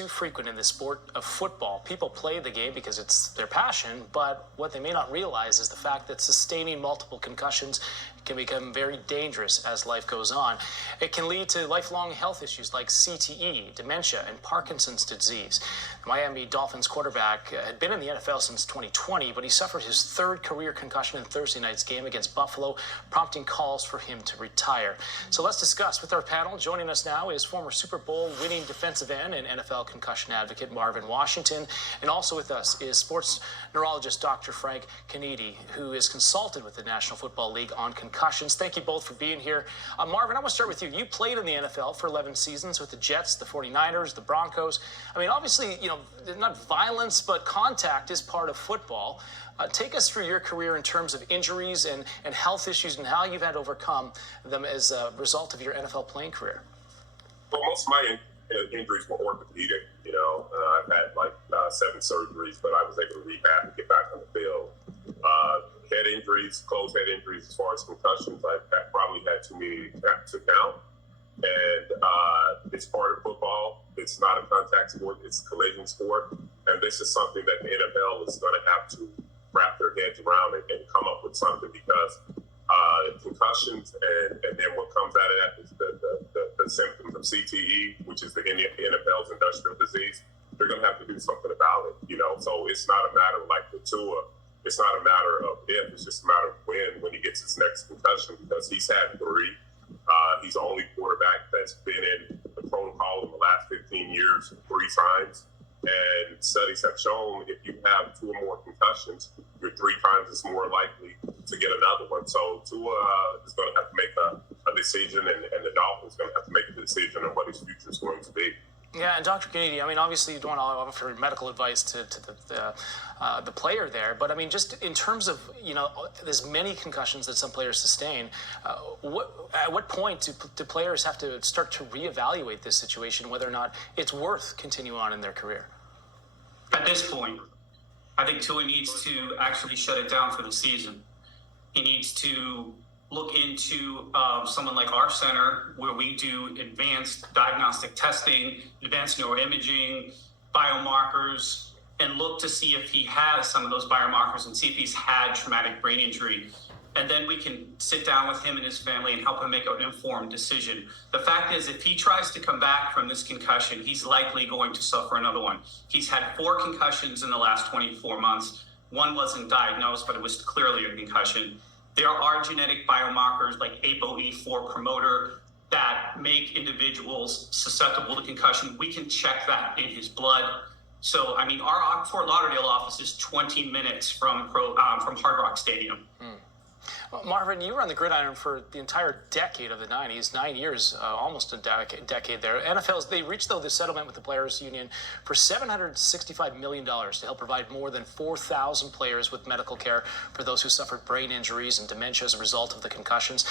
too frequent in the sport of football. People play the game because it's their passion, but what they may not realize is the fact that sustaining multiple concussions can become very dangerous as life goes on. It can lead to lifelong health issues like CTE, dementia, and Parkinson's disease. The Miami Dolphins quarterback had been in the NFL since 2020, but he suffered his third career concussion in Thursday night's game against Buffalo, prompting calls for him to retire. So let's discuss with our panel. Joining us now is former Super Bowl winning defensive end and NFL concussion advocate Marvin Washington. And also with us is sports neurologist Dr. Frank Kennedy, who is consulted with the National Football League on concussions. Thank you both for being here. Marvin, I want to start with you. You played in the NFL for 11 seasons with the Jets, the 49ers, the Broncos. I mean, obviously, not violence, but contact is part of football. Take us through your career in terms of injuries and health issues and how you've had to overcome them as a result of your NFL playing career. Well, most of my injuries were orthopedic. I've had 7 surgeries, but I was able to rehab and get back on the field. Head injuries, closed head injuries, as far as concussions, I probably had too many to count. And it's part of football. It's not a contact sport. It's a collision sport. And this is something that the NFL is going to have to wrap their heads around and come up with something, because concussions and then what comes out of that is the symptoms of CTE, which is the NFL's industrial disease. They're going to have to do something about it, So it's not a matter like the Tua. It's not a matter of if, it's just a matter of when he gets his next concussion, because he's had 3. He's the only quarterback that's been in the protocol in the last 15 years 3 times. And studies have shown if you have 2 or more concussions, you're 3 times as more likely to get another one. So Tua is going to have to make a decision, and the Dolphins are going to have to make a decision on what his future is going to be. Yeah, and Dr. Kennedy, obviously you don't want to offer medical advice to the player there, but just in terms of, there's many concussions that some players sustain. At what point do players have to start to reevaluate this situation, whether or not it's worth continuing on in their career? At this point, I think Tua needs to actually shut it down for the season. He needs to look into someone like our center, where we do advanced diagnostic testing, advanced neuroimaging, biomarkers, and look to see if he has some of those biomarkers and see if he's had traumatic brain injury. And then we can sit down with him and his family and help him make an informed decision. The fact is, if he tries to come back from this concussion, he's likely going to suffer another one. He's had 4 concussions in the last 24 months. One wasn't diagnosed, but it was clearly a concussion. There are genetic biomarkers like ApoE4 promoter that make individuals susceptible to concussion. We can check that in his blood. So, our Fort Lauderdale office is 20 minutes from Hard Rock Stadium. Well, Marvin, you were on the gridiron for the entire decade of the 90s, 9 years, almost a decade there. They reached, the settlement with the Players Union for $765 million to help provide more than 4,000 players with medical care for those who suffered brain injuries and dementia as a result of the concussions.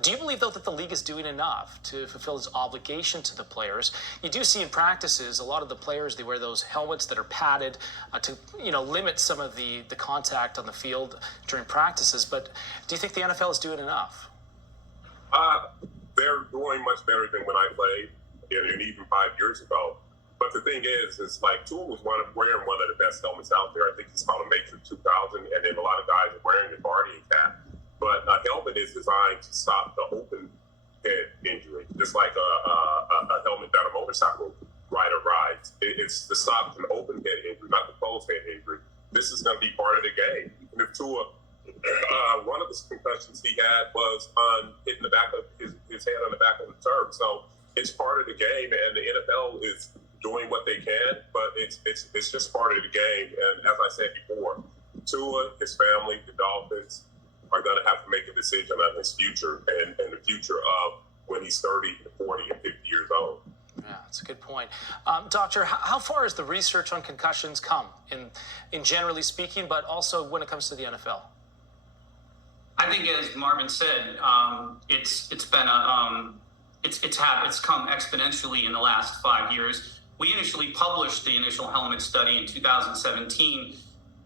Do you believe, though, that the league is doing enough to fulfill its obligation to the players? You do see in practices, a lot of the players, they wear those helmets that are padded to, limit some of the contact on the field during practices. But do you think the NFL is doing enough? They're doing much better than when I played, and even 5 years ago. But the thing is like Tua was wearing one of the best helmets out there. I think it's called a Matrix 2000, and then a lot of guys are wearing the Guardian cap. But a helmet is designed to stop the open head injury, just like a helmet that a motorcycle rider rides. It's to stop an open head injury, not the closed head injury. This is going to be part of the game. And if Tua, one of the concussions he had was on hitting the back of his head on the back of the turf. So it's part of the game, and the NFL is doing what they can, but it's just part of the game. And as I said before, Tua, his family, the Dolphins are going to have to make a decision on his future and the future of when he's 30, 40, and 50 years old. Yeah, that's a good point. Doctor, how far has the research on concussions come in generally speaking, but also when it comes to the NFL? I think, as Marvin said, it's come exponentially in the last 5 years. We initially published the initial helmet study in 2017,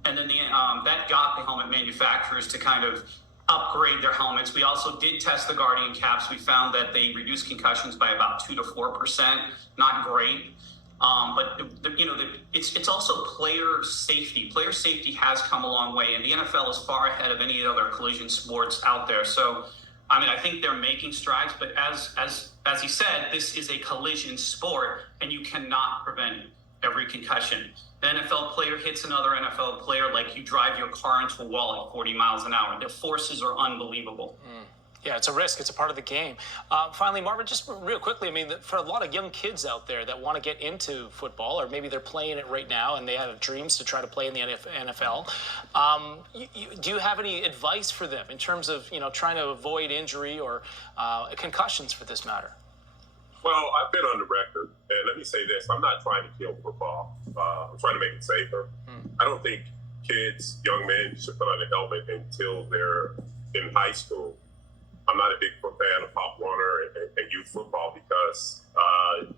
and then that got the helmet manufacturers to kind of upgrade their helmets. We also did test the Guardian caps. We found that they reduced concussions by about 2 to 4%. Not great. It's also player safety. Player safety has come a long way, and the NFL is far ahead of any other collision sports out there. So, I mean, I think they're making strides. But as he said, this is a collision sport, and you cannot prevent every concussion. An NFL player hits another NFL player like you drive your car into a wall at 40 miles an hour. The forces are unbelievable. Yeah, it's a risk. It's a part of the game. Finally, Marvin, just real quickly, I mean, for a lot of young kids out there that want to get into football, or maybe they're playing it right now and they have dreams to try to play in the NFL, do you have any advice for them in terms of, trying to avoid injury or concussions for this matter? Well, I've been on the record, and let me say this. I'm not trying to kill football. I'm trying to make it safer. I don't think kids, young men, should put on a helmet until they're in high school. I'm not a big fan of Pop Warner and youth football because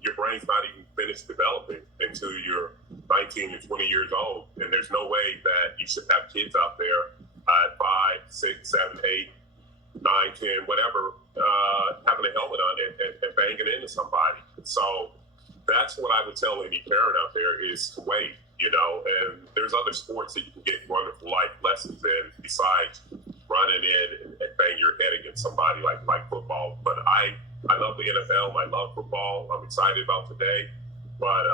your brain's not even finished developing until you're 19 or 20 years old. And there's no way that you should have kids out there at 5, 6, 7, 8, 9, 10, whatever, having a helmet on and banging into somebody. So that's what I would tell any parent out there is to wait, and there's other sports that you can get wonderful life lessons in besides running in and bang your head against somebody like football. But I love the NFL. I love football. I'm excited about today. But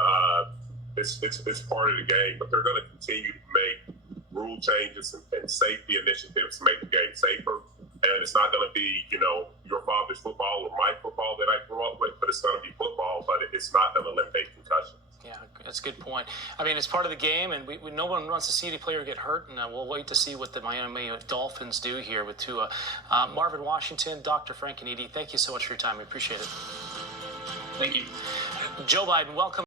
it's part of the game. But they're going to continue to make rule changes and safety initiatives to make the game safer. And it's not going to be, your father's football or my football that I grew up with, but it's going to be football, but it's not going to eliminate concussions. Yeah, that's a good point. I mean, it's part of the game, and no one wants to see any player get hurt, and we'll wait to see what the Miami Dolphins do here with Tua. Marvin Washington, Dr. Frank Canidi, thank you so much for your time. We appreciate it. Thank you. Joe Biden, welcome.